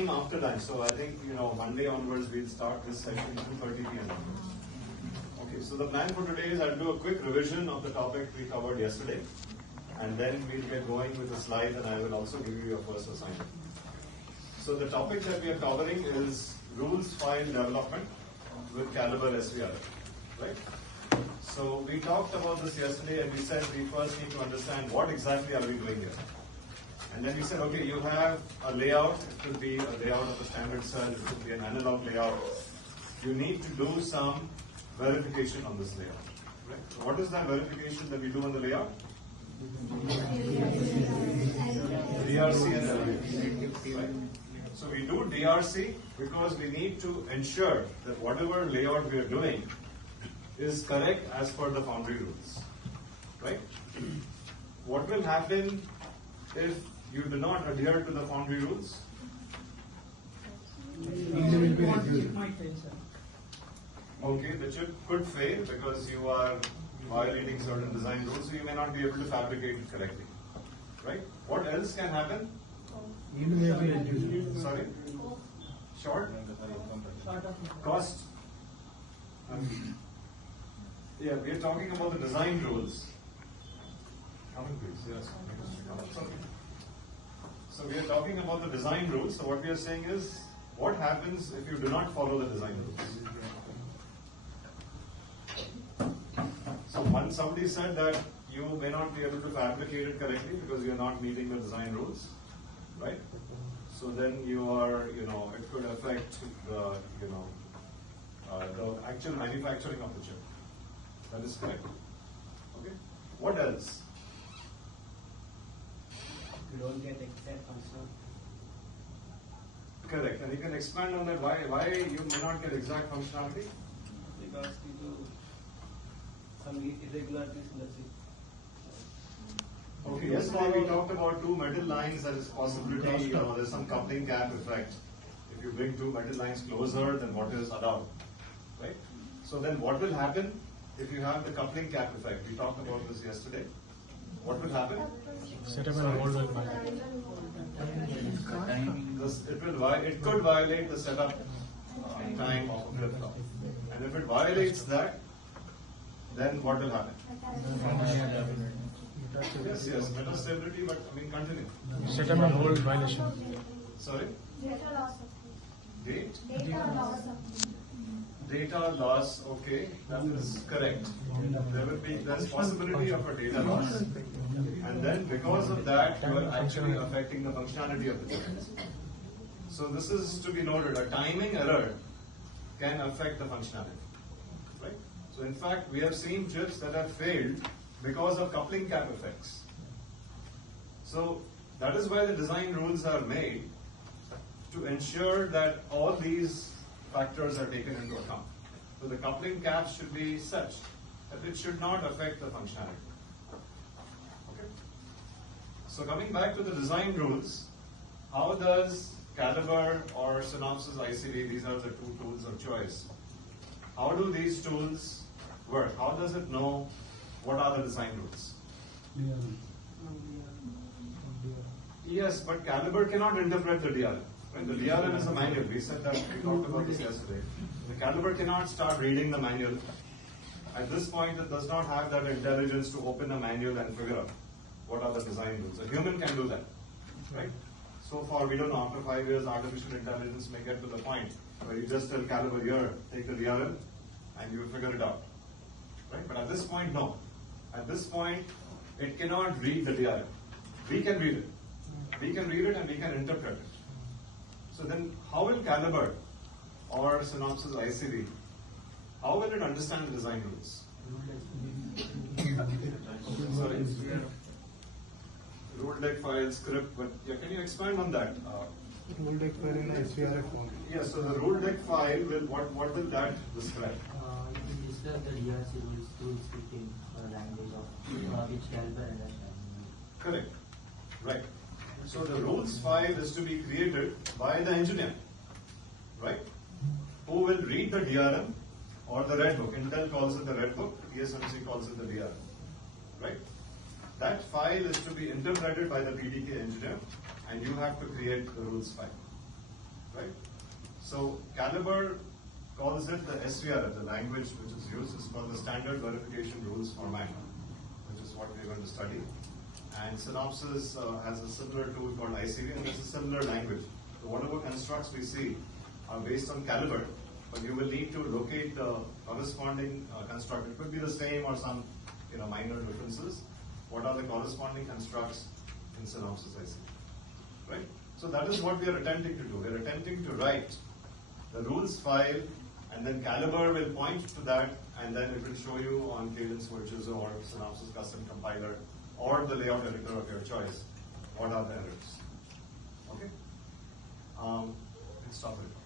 time after lunch. So I think, Monday onwards we'll start this session 2:30 p.m. onwards. Okay, so the plan for today is I'll do a quick revision of the topic we covered yesterday, and then we'll get going with the slides, and I will also give you your first assignment. So the topic that we are covering is rules file development with Calibre SVRF, right? So we talked about this yesterday, and we said we first need to understand what exactly are we doing here. And then we said, okay, you have a layout. It could be a layout of a standard cell. It could be an analog layout. You need to do some verification on this layout. Right? So what is that verification that we do on the layout? DRC and LVS. Right? So we do DRC because we need to ensure that whatever layout we are doing is correct as per the foundry rules. Right? What will happen if you do not adhere to the foundry rules? Okay, the chip could fail because you are violating certain design rules, so you may not be able to fabricate it correctly. Right? What else can happen? Sorry? Short? Cost? Yeah, we are talking about the design rules. Come in, please. Yes. So we are talking about the design rules. So what we are saying is, what happens if you do not follow the design rules? So once somebody said that you may not be able to fabricate it correctly because you are not meeting the design rules, right? So then you are, it could affect the, the actual manufacturing of the chip. That is correct. Okay. What else? You don't get exact function. Correct. And you can expand on that. Why you may not get exact functionality? Because you do some irregularities in the chip. Okay. Yesterday we talked about two metal lines. There is possibility, there's some coupling gap effect. If you bring two metal lines closer, then what is allowed, right? So then what will happen if you have the coupling gap effect? We talked about this yesterday. What will happen? Set up an hold will It could violate the setup time of a flip-flop. And if it violates that, then what will happen? Yes, metastability, but continue. set up a hold violation. Sorry? Data loss. Data loss, okay, that is correct. There's possibility of a data loss. And then because of that, you are actually affecting the functionality of the chip. So this is to be noted, a timing error can affect the functionality. Right? So in fact, we have seen chips that have failed because of coupling gap effects. So that is why the design rules are made to ensure that all these factors are taken into account. So the coupling caps should be such that it should not affect the functionality. Okay. So coming back to the design rules, how does Calibre or Synopsys ICD, these are the two tools of choice, how do these tools work? How does it know what are the design rules? Yes, but Calibre cannot interpret the DRM. When the DRM is a manual, we said that, we talked about this yesterday. The Calibre cannot start reading the manual. At this point, it does not have that intelligence to open the manual and figure out what are the design rules. A human can do that, right? So far, we don't know. After 5 years, artificial intelligence may get to the point where you just tell Calibre, here, take the DRM, and you figure it out, right? But at this point, no. At this point, it cannot read the DRM. We can read it. We can read it and we can interpret it. So then, how will Calibre or Synopsys ICD, how will it understand the design rules? Sorry. Rule deck file, script, but can you expand on that? Rule deck file in SVRF form. Yes, so the rule deck file will, what will that describe? It will describe the DRC rules to scripting language of which Calibre understands. Correct. Right. So the rules file is to be created by the engineer, right? Who will read the DRM or the red book. Intel calls it the red book, TSMC calls it the DRM, right? That file is to be interpreted by the PDK engineer, and you have to create the rules file. right? So Calibre calls it the SVRF, the language which is used is called the Standard Verification Rules Format, which is what we're going to study. And Synopsys has a similar tool called ICV, and it's a similar language. So whatever constructs we see are based on Calibre, but you will need to locate the corresponding construct. It could be the same or some minor differences. What are the corresponding constructs in Synopsys ICV, right? So that is what we are attempting to do. We are attempting to write the rules file, and then Calibre will point to that, and then it will show you on Cadence Virtuoso or Synopsys Custom Compiler or the layout editor of your choice what are the errors. Okay? Let's stop it.